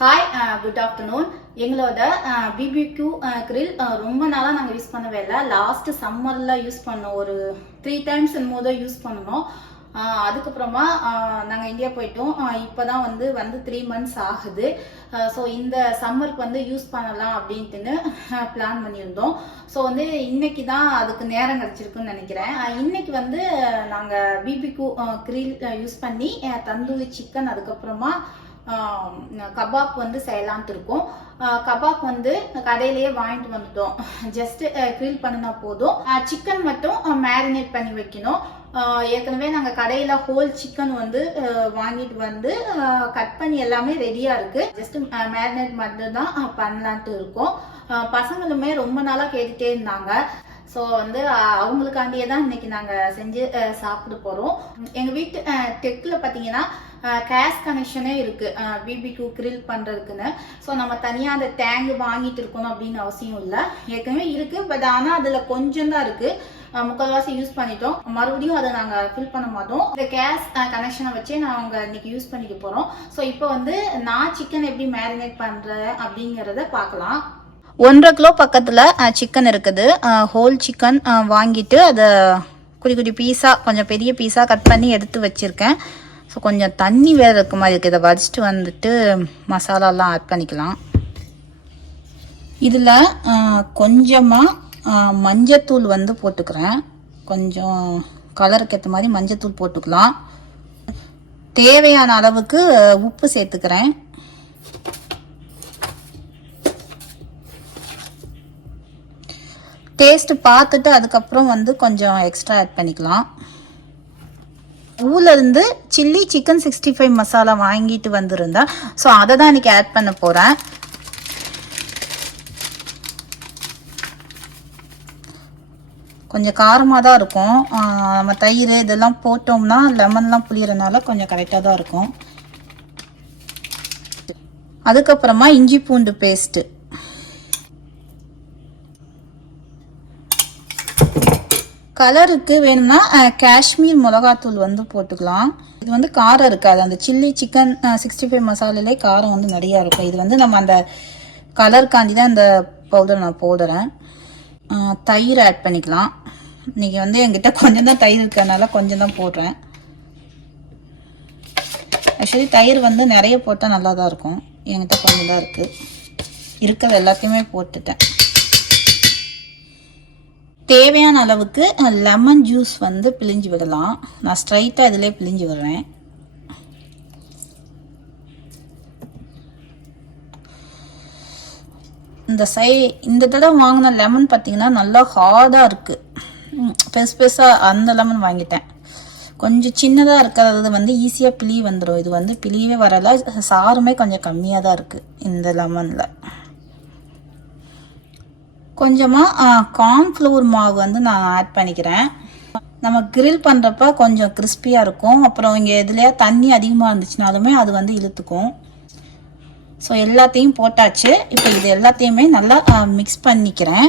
Hi good afternoon. எங்களோட BBQ grill ரொம்ப நாளாக நாங்கள் யூஸ் பண்ணவே இல்லை. லாஸ்ட் சம்மரில் யூஸ் பண்ணோம், ஒரு 3 times என்னமோதோ யூஸ் பண்ணணும். அதுக்கப்புறமா நாங்கள் இந்தியா போயிட்டோம். இப்போ தான் வந்து 3 months ஆகுது. ஸோ இந்த சம்மருக்கு வந்து யூஸ் பண்ணலாம் அப்படின்ட்டுன்னு பிளான் பண்ணியிருந்தோம். ஸோ வந்து இன்னைக்கு தான் அதுக்கு நேரம் கிடச்சிருக்குன்னு நினைக்கிறேன். இன்னைக்கு வந்து நாங்கள் பிபிக்யூ கிரில் யூஸ் பண்ணி தந்தூரி சிக்கன், அதுக்கப்புறமா கபாப் வந்து செய்யலான்ட்டு இருக்கோம். கபாப் வந்து கடையிலேயே வாங்கிட்டு வந்துட்டோம். ஜஸ்ட் கிரில் பண்ணினா போதும். சிக்கன் மட்டும் மேரினேட் பண்ணி வைக்கணும். ஏற்கனவே நாங்கள் கடையில் ஹோல் சிக்கன் வந்து வாங்கிட்டு வந்து கட் பண்ணி எல்லாமே ரெடியாக இருக்கு. ஜஸ்ட் மேரினேட் மட்டும் தான் பண்ணலான்ட்டு இருக்கோம். பசங்களுமே ரொம்ப நாளாக கேட்டுட்டே இருந்தாங்க. ஸோ வந்து அவங்களுக்காண்டியே தான் இன்னைக்கு நாங்கள் செஞ்சு சாப்பிட போகிறோம். எங்கள் வீட்டு டெக்கில் பார்த்தீங்கன்னா கேஸ் கனெக்ஷனே இருக்கு பிபிக்யூ கிரில் பண்ணுறதுக்குன்னு. ஸோ நம்ம தனியாக அந்த டேங்க் வாங்கிட்டு இருக்கணும் அப்படின்னு அவசியம் இல்லை. ஏற்கனவே இருக்கு, பட் ஆனால் அதில் கொஞ்சம் தான் இருக்கு. முக்கால்வாசி யூஸ் பண்ணிட்டோம். மறுபடியும் அதை நாங்கள் ஃபில் பண்ண மாட்டோம். இந்த கேஸ் கனெக்ஷனை வச்சே நாங்கள் இன்னைக்கு யூஸ் பண்ணிக்க போகிறோம். ஸோ இப்போ வந்து நான் சிக்கன் எப்படி மேரினேட் பண்ணுறேன் அப்படிங்கிறத பார்க்கலாம். 1.5 கிலோ பக்கத்தில் சிக்கன் இருக்குது. ஹோல் சிக்கன் வாங்கிட்டு அதை குடி குடி பீஸாக, கொஞ்சம் பெரிய பீஸாக கட் பண்ணி எடுத்து வச்சுருக்கேன். ஸோ கொஞ்சம் தண்ணி வேறு இருக்க மாதிரி இருக்குது. இதை வச்சுட்டு வந்துட்டு மசாலாலாம் ஆட் பண்ணிக்கலாம். இதில் கொஞ்சமாக மஞ்சத்தூள் வந்து போட்டுக்கிறேன். கொஞ்சம் கலருக்கு ஏற்ற மாதிரி மஞ்சத்தூள் போட்டுக்கலாம். தேவையான அளவுக்கு உப்பு சேர்த்துக்கிறேன். டேஸ்ட் பார்த்துட்டு அதுக்கப்புறம் வந்து கொஞ்சம் எக்ஸ்ட்ரா ஆட் பண்ணிக்கலாம். ஊர்லேருந்து சில்லி சிக்கன் 65 மசாலா வாங்கிட்டு வந்துருந்தேன். ஸோ அதை தான் இன்னைக்கு ஆட் பண்ண போகிறேன். கொஞ்சம் காரமாக தான் இருக்கும். நம்ம தயிர் இதெல்லாம் போட்டோம்னா லெமன்லாம் புளியறதுனால கொஞ்சம் கரெக்டாக தான் இருக்கும். அதுக்கப்புறமா இஞ்சி பூண்டு பேஸ்ட்டு, கலருக்கு வேணும்னா காஷ்மீர் மிளகாத்தூள் வந்து போட்டுக்கலாம். இது வந்து காரம் இருக்காது. அந்த சில்லி சிக்கன் 65 மசாலாலே காரம் வந்து நிறையா இருக்கும். இது வந்து நம்ம அந்த கலருக்காண்டி தான் இந்த பவுடர் நான் போடுறேன். தயிர் ஆட் பண்ணிக்கலாம். இன்னைக்கு வந்து என்கிட்ட கொஞ்சம் தான் தயிர் இருக்கிறதுனால கொஞ்சம் தான் போடுறேன். ஆக்சுவலி தயிர் வந்து நிறைய போட்டால் நல்லா தான் இருக்கும். என்கிட்ட கொஞ்சம் தான் இருக்குது. இருக்கிறது எல்லாத்தையுமே போட்டுட்டேன். தேவையான அளவுக்கு லெமன் ஜூஸ் வந்து பிழிஞ்சு விடலாம். நான் ஸ்ட்ரைட்டாக இதிலே பிழிஞ்சு விடுறேன். இந்த தடவை வாங்கின லெமன் பார்த்தீங்கன்னா நல்லா ஹார்டாக இருக்குது. பெருசாக அந்த லெமன் வாங்கிட்டேன். கொஞ்சம் சின்னதாக இருக்கிறது வந்து ஈஸியாக பிளி வந்துடும். இது வந்து பிளியவே வரலை. சாருமே கொஞ்சம் கம்மியாக தான் இருக்குது இந்த லெமனில். கொஞ்சமாக கார்ன்ஃப்ளவர் மாவு வந்து நான் ஆட் பண்ணிக்கிறேன். நம்ம கிரில் பண்ணுறப்ப கொஞ்சம் கிறிஸ்பியாக இருக்கும். அப்புறம் இங்கே இதுலையா தண்ணி அதிகமாக இருந்துச்சுனாலுமே அது வந்து இழுத்துக்கும். ஸோ எல்லாத்தையும் போட்டாச்சு. இப்போ இது எல்லாத்தையுமே நல்லா மிக்ஸ் பண்ணிக்கிறேன்.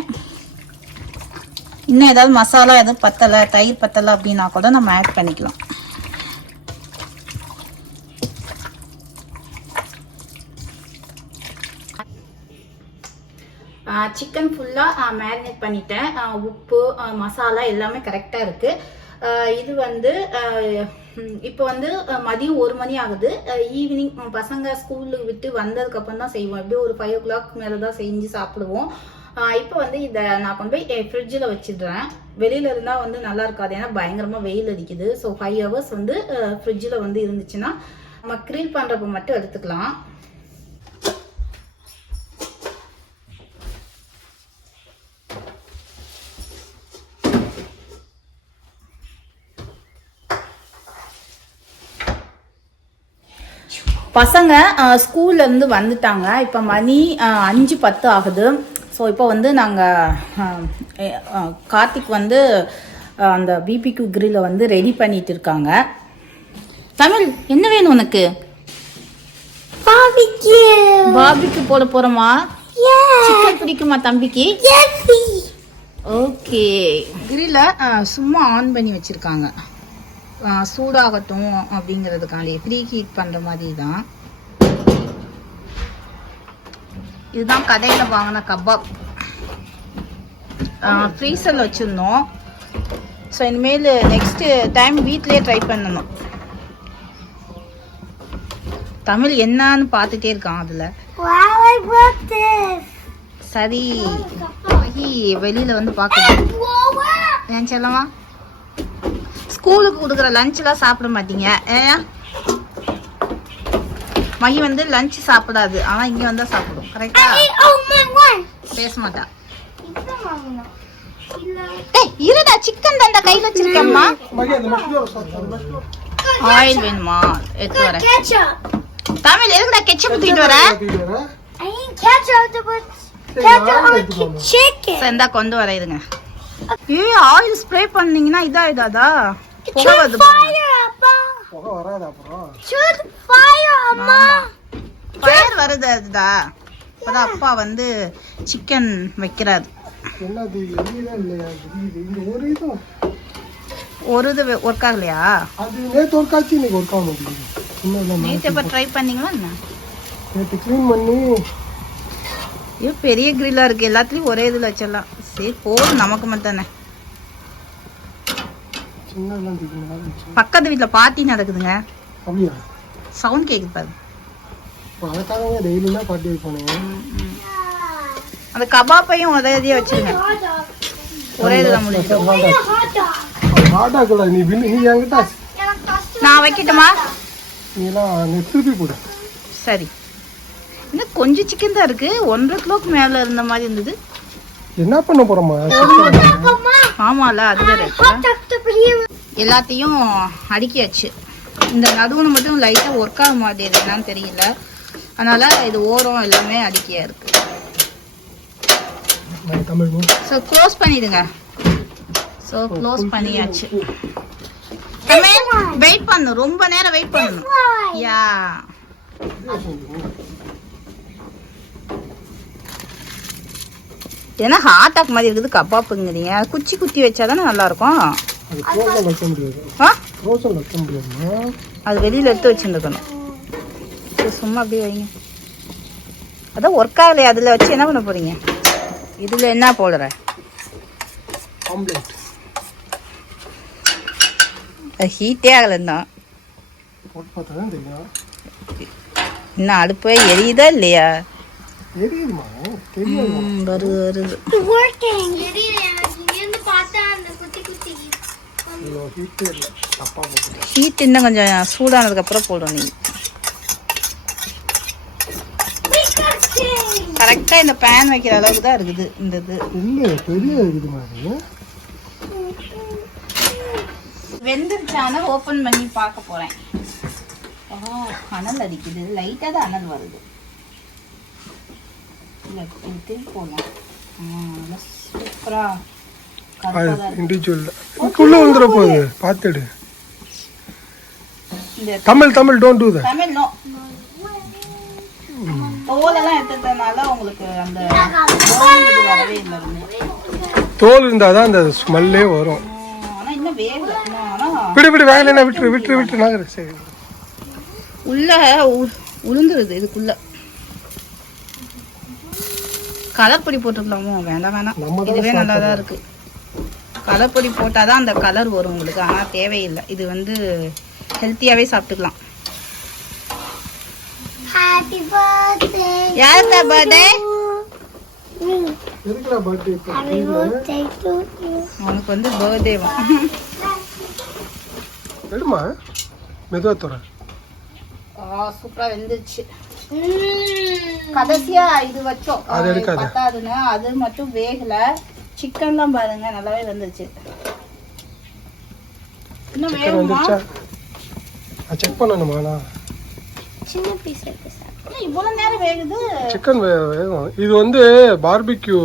இன்னும் ஏதாவது மசாலா எதுவும் பத்தலை, தயிர் பத்தலை அப்படின்னா கூட நம்ம ஆட் பண்ணிக்கலாம். சிக்கன் ஃபுல்லாக மேரினேட் பண்ணிட்டேன். உப்பு மசாலா எல்லாமே கரெக்டாக இருக்குது. இது வந்து இப்போ வந்து மதியம் 1 மணி ஆகுது. ஈவினிங் பசங்க ஸ்கூலுக்கு விட்டு வந்ததுக்கப்புறம் தான் செய்வோம். எப்படியும் ஒரு 5 o'clock மேலே தான் செஞ்சு சாப்பிடுவோம். இப்போ வந்து இதை நான் கொண்டு போய் ஃப்ரிட்ஜில் வச்சிடுறேன். வெளியில் இருந்தால் வந்து நல்லா இருக்காது, ஏன்னா பயங்கரமாக வெயில் அடிக்குது. ஸோ 5 hours வந்து ஃப்ரிட்ஜில் வந்து இருந்துச்சுன்னா நம்ம கிரில் பண்ணுறப்ப மட்டும் எடுத்துக்கலாம். பசங்க ஸ்கூல்லேருந்து வந்துட்டாங்க. இப்போ மணி 5:10 ஆகுது. ஸோ இப்போ வந்து நாங்கள் கார்த்திக் வந்து அந்த பிபிக்யூ கிரில்லை வந்து ரெடி பண்ணிட்டு இருக்காங்க. தமிழ், என்ன வேணும் உனக்கு? பாபிக்கு போட போகிறோமா? சிக்கன் பிடிக்குமா தம்பிக்கு? ஓகே. கிரில்லை சும்மா ஆன் பண்ணி வச்சுருக்காங்க. சூடாகட்டும் அப்படிங்கிறதுக்காண்டி ப்ரீ ஹீட் பண்ணுற மாதிரி தான். இதுதான் கடையில் வாங்கின கபாப். ஃப்ரீசரில் வச்சுருந்தோம். ஸோ இனிமேல் நெக்ஸ்ட்டு டைம் வீட்டிலே ட்ரை பண்ணணும். தமிழ் என்னன்னு பார்த்துட்டே இருக்கான் அதில். சரி வெளியில் வந்து பார்க்கணும். ஏன் செல்லமா ஸ்கூலுக்கு கொடுக்குற லஞ்செலாம் சாப்பிட மாட்டீங்க? ஏன் மகி வந்து லஞ்ச் சாப்பிடாது, ஆனால் இங்கே வந்தால் சாப்பிடும். கரெக்டா? பேச மாட்டா. இருடா, சிக்கன் தாண்டா கையில் வச்சிருக்கேம்மா. ஆயில் வேணுமா? எடுத்து வரேன். தமிழ் எதுக்குடா கெச்சப் தூக்கிட்டு வர? செந்தா கொண்டு வர இருங்க. ஆயில் ஸ்ப்ரே பண்ணீங்கன்னா இதாதா ஃபயர் வருது. அதுதா இப்பதான் அப்பா வந்து சிக்கன் வைக்கிறாரு. ஒரு இது ஒர்க் ஆகலையா? நேற்று எப்போ ட்ரை பண்ணீங்களா என்ன? இது பெரிய கிரில்லா இருக்கு, எல்லாத்துலயும் ஒரே இதுல வச்சிடலாம். சரி போதும், நமக்கு மட்டும் தானே. பக்கத்து வீட்டுல பார்ட்டி நடக்குதுங்க. சவுண்ட் கேக்குது பாரு. அந்த கபாப்பையும் ஒரே இதே வச்சிருங்க. ஒரே இதுல முடிஞ்சிடும். நான் வைக்கட்டுமா? சரி, இன்னும் கொஞ்சம் சிக்கன் தான் இருக்கு. 1.5 கிலோக்கு மேல இருந்த மாதிரி இருந்தது. என்ன பண்ண போறோமா? ஆமால, அது வேற. எல்லாத்தையும் அடுக்கியாச்சு. இந்த நடுவுல மட்டும் லைட்டா ஒர்க் ஆக மாட்டேங்குது, என்னன்னு தெரியல. அதனால இது ஓரம் எல்லாமே அடுக்கியா இருக்கு. ஸோ க்ளோஸ் பண்ணிடுங்க. ஸோ க்ளோஸ் பண்ணியாச்சு. வெயிட் பண்ணணும், ரொம்ப நேரம் வெயிட் பண்ணணும். யா ஏன்னா ஹார்ட் அட்டாக் மாதிரி இருக்குது கபாப்புங்கிறீங்க. குச்சி குத்தி வச்சாதானே நல்லா இருக்கும். அது வெளியில எடுத்து வச்சுருக்கணும். சும்மா அப்படியே வைங்க. அதான் ஒர்க் ஆகலையா? அதில் வச்சு என்ன பண்ண போறீங்க? இதில் என்ன போடுற? ஹீட்டே ஆகலன்னா இன்னும் அடுப்பே எரியுதா இல்லையா? வருது. ஹீட் இன்னும் கொஞ்சம் சூடானதுக்கு அப்புறம் போடும். நீ கரெக்டா இந்த பேன் வைக்கிற அளவுக்கு தான் இருக்குது. இந்த இது வெந்துருச்சான ஓபன் பண்ணி பார்க்க போறேன். அனல் அடிக்குது, லைட்டா தான் அனல் வருது. சூப்பரா Tamil don't do that. Tamil no. தோலெல்லாம் எடுத்ததனால உங்களுக்கு அந்த வரவே இல்லை. தோல் இருந்தாதான் அந்த ஸ்மெல்லே வரும். ஆனா இன்னும் வேகல. விடு வேகலைன்னா விட்டு நாங்க சரி. உள்ள உளுந்துருது. இதுக்குள்ள கலர்பொடி போட்டுக்கலாமோ? வேண்டாம், இதுவே நல்லா தான் இருக்கு. கலர்பொடி போட்டாதான் அந்த கலர் வரும் உங்களுக்கு. ஆனா தேவையில்லை. இது வந்து ஹெல்த்தியாவே சாப்பிட்டுக்கலாம். Happy birthday. யாருக்கு பர்த்டே? எதுக்குடா birthday? Happy birthday to you. உனக்கு வந்து பர்த்டேவா? எடுமா மெதுவா தர. சூப்பரா வெந்துச்சு. கடைசியா இது வச்சோம், பத்தாதுன்னு அது மட்டும் வேகல. சிக்கன் தான் பாருங்க நல்லாவே வெந்துச்சு. இன்னும் வேகுமா? செக் பண்ணணுமா? நான் சின்ன பீஸ் இருக்கு சார். இவ்வளவு நேரம் வேகுது சிக்கன். வேகும். இது வந்து பார்பிக்யூ.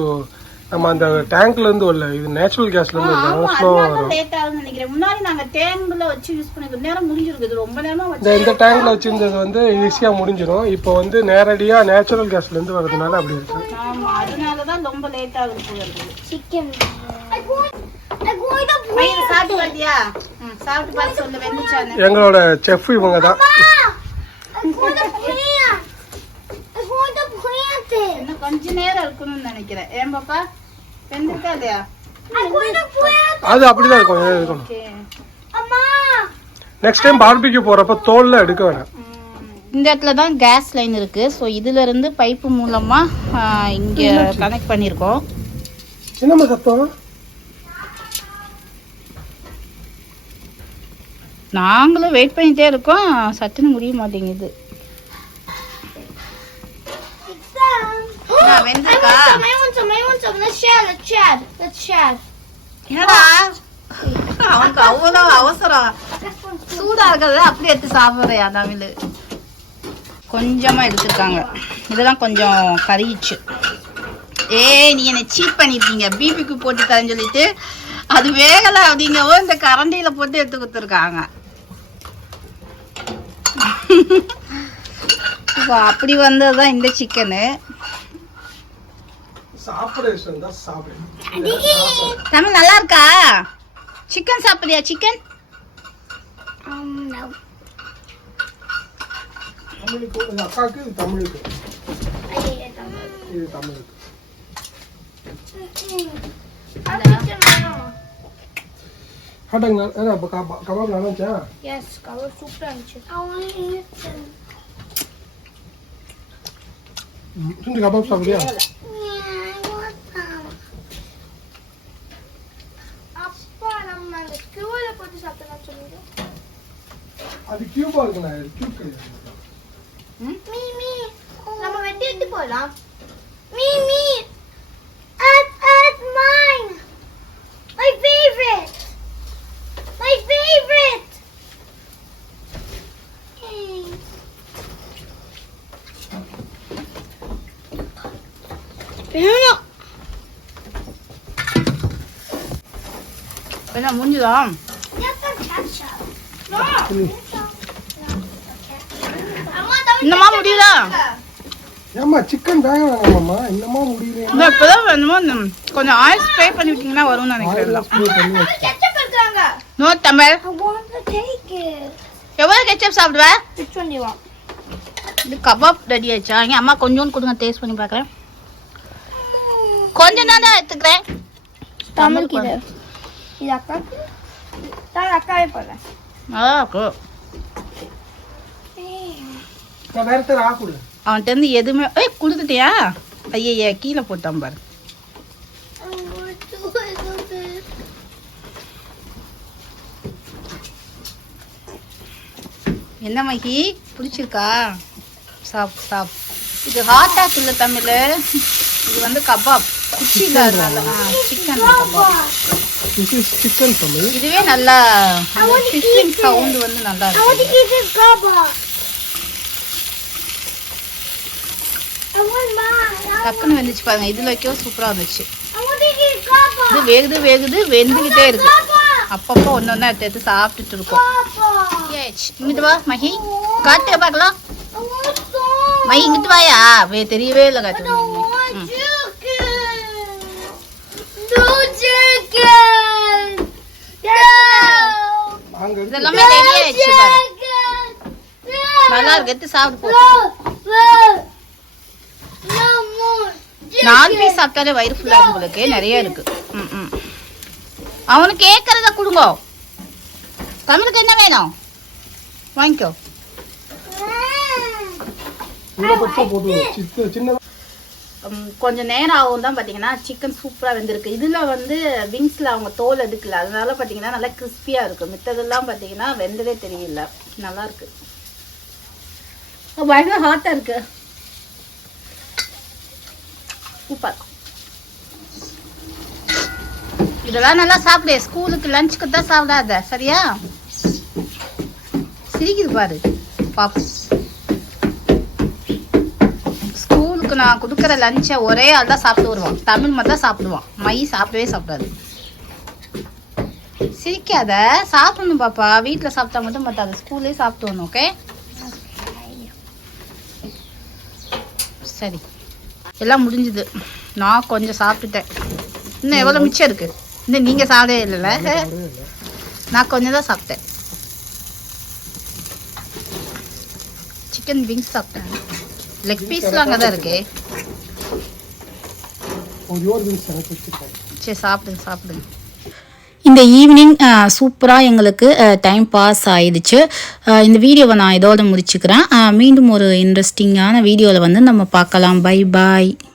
நம்ம அந்த டேங்க்ல இருந்து வரல, இது நேச்சுரல் கேஸ்ல இருந்து வருது. ஸ்லோவா வரும். லேட் ஆகும்னு நினைக்கிறேன். முன்னாடி நாங்க டேங்க்ல வச்சு யூஸ் பண்ணிருக்கோம். நேரம் முடிஞ்சிருக்கு. ரொம்ப நேரமா வச்சு இந்த டேங்க்ல வச்சிருந்தது வந்து ஈஸியா முடிஞ்சிரும். இப்போ வந்து நேரடியா நேச்சுரல் கேஸ்ல இருந்து வரதுனால அப்படி இருக்கு. ஆமா, அதனால தான் ரொம்ப லேட் ஆகுது போல இருக்கு. சிக்கன் சாப்பிட்டு வரதியா? சாப்பிட்டு பார்த்து சொல்லு வெந்துச்சானே. எங்களோட செஃப் இவங்க தான். என்ன கொஞ்ச நேரம் இருக்கணும்னு நினைக்கிறேன். ஏன் பாப்பா வெந்திருக்கா இல்லையா? அது அப்படிதான் இருக்கும். நெக்ஸ்ட் டைம் பார்பிக்யூ போறப்ப தோல்ல எடுக்க வேணாம். இந்த இடத்துல தான் கேஸ் லைன் இருக்கு. ஸோ இதுல இருந்து பைப்பு மூலமா இங்க கனெக்ட் பண்ணிருக்கோம். என்னமா சத்தம்? நாங்களும் வெயிட் பண்ணிட்டே இருக்கோம், சட்டுன்னு முடிய மாட்டேங்குது. என்னடா அவனுக்கு அவ்வளோ அவசரம், சூடா இருக்கிறத அப்படியே எடுத்து சாப்பிட்றியா தமிழ்? கொஞ்சமா எடுத்துருக்காங்க, இதெல்லாம் கொஞ்சம் கறிச்சு. நீ என்னை சீட் பண்ணிருக்கீங்க, பிபிக்கு போட்டு தரேன்னு சொல்லிட்டு அது வேகலை அப்படிங்கவோ இந்த கரண்டியில போட்டு எடுத்து கொடுத்துருக்காங்க. இப்போ அப்படி வந்ததுதான் இந்த சிக்கனு. தமிழ் நல்லா இருக்கா? சிக்கன் சாப்பிடுறியா? சிக்கன் கபாப் நல்லா இருந்துச்சா? எஸ், கபாப் சூப்பரா இருந்துச்சு. கபாப் சாப்பிடுறியா? அப்பா நம்ம அந்த ஸ்க்ரூல போட்டு சாப்பிடலாம் சொல்லுங்க. அது கியூபா இருக்குண்ணா, கியூப் கிடையாது. மீமி நம்ம வெட்டி வெட்டி போலாம். மீமி at mine, my favorite. என்ன முடிஞ்சுதா? இன்னமா முடியுதா? ஏம்மா சிக்கன் வேக வேணாமாம்மா, இன்னமா முடியல. இல்ல இப்பதான் வேணுமோ கொஞ்சம் ஆயில் ஸ்ப்ரே பண்ணி விட்டீங்கன்னா வரும்னு நினைக்கிறேன். கெச்சப் எடுக்கறாங்க. No Tamil. I want to take it. எவ்வளவு கெச்சப் சாப்பிடுவ? Which one do you want? இது கபாப் ரெடி ஆயிடுச்சா? இங்க அம்மா கொஞ்சோண்டு கொடுங்க, டேஸ்ட் பண்ணி பார்க்கறேன். கொஞ்சம் தான் எடுத்துக்கிறேன். தமிழ்க்கு இது அக்காக்கு. நான் அக்காவே போடுறேன். நல்லா இருக்கு. நான் வேற தர ஆக்குடு. அவன்கிட்ட இருந்து எதுவுமே கொடுத்துட்டியா? ஐயா கீழே போட்டான் பாரு. என்ன மகி பிடிச்சிருக்கா? சாப். இது ஹாட் டாக் இல்லை தமிழ், இது வந்து கபாப். குச்சி இல்லாதனால சிக்கன் கபாப். சிக்கன் தமிழ். இதுவே நல்லா ஃபிஷ்ஷிங் சவுண்ட் வந்து நல்லா இருக்கு. டக்குன்னு வந்துச்சு பாருங்க. இதுல வைக்கவும் சூப்பரா இருந்துச்சு. இது வேகுது வெந்துகிட்டே இருக்கு. அப்பப்போ ஒன்னொன்னா எடுத்து சாப்பிட்டுட்டு இருக்கோம். இங்கிட்டு வா மகி, காட்டு பார்க்கலாம். மகி இங்கிட்டு வாயா, தெரியவே இல்லை காட்டு. இதெல்லாமே ரெடி ஆயிடுச்சு பாரு. நல்லா இருக்கு, எடுத்து சாப்பிட்டு போ. 4 பீஸ் சாப்பிட்டாலே வயிறு ஃபுல்லா உங்களுக்கு நிறைய இருக்கு. அவனுக்கு கேட்கறத கொடுங்க. தமிழுக்கு என்ன வேணும் வாங்கிக்கோ. கொஞ்சம் நேரம் ஆகும் தான் பாத்தீங்கன்னா சிக்கன் சூப்பரா வெந்திருக்கு. இதுல வந்து விங்ஸ்ல அவங்க தோல் எடுக்கல, அதனால பாத்தீங்கன்னா நல்லா கிறிஸ்பியா இருக்கு. மித்ததெல்லாம் பாத்தீங்கன்னா வெந்ததே தெரியல, நல்லா இருக்கு. பயங்கர ஹாட்டா இருக்கு, சூப்பர். இதெல்லாம் நல்லா சாப்பிடு, ஸ்கூலுக்கு லஞ்சுக்கு தான் சாப்பிடாத சரியா? சிரிக்குது பாரு பாப்பு. ஸ்கூலுக்கு நான் கொடுக்குற லஞ்சை ஒரே ஆள் தான் சாப்பிட்டு வருவான். தமிழ் மட்டும் தான் சாப்பிடுவான், மை சாப்பிடவே சாப்பிடாது. சிரிக்காத, சாப்பிடணும் பாப்பா. வீட்டில் சாப்பிட்டா மட்டும் பார்த்தாது, ஸ்கூல்லேயே சாப்பிட்டு வரணும். ஓகே சரி, எல்லாம் முடிஞ்சுது. நான் கொஞ்சம் சாப்பிட்டுட்டேன். இன்னும் எவ்வளோ மிச்சம் இருக்கு? இன்னும் நீங்கள் சாப்பிடவே இல்லைல்ல? நான் கொஞ்சம் தான் சாப்பிட்டேன். சிக்கன் விங்ஸ் சாப்பிட்டேன். லெக் பீஸ்லாம் அங்கே தான் இருக்கு. ஒரு ஒரு விங்ஸ் எனக்கு வச்சுருக்காங்க. சரி சாப்பிடுங்க. இந்த ஈவினிங் சூப்பராக எங்களுக்கு டைம் பாஸ் ஆயிடுச்சு. இந்த வீடியோவை நான் இதோட முடிச்சுக்கிறேன். மீண்டும் ஒரு இன்ட்ரெஸ்டிங்கான வீடியோவில் வந்து நம்ம பார்க்கலாம். Bye bye.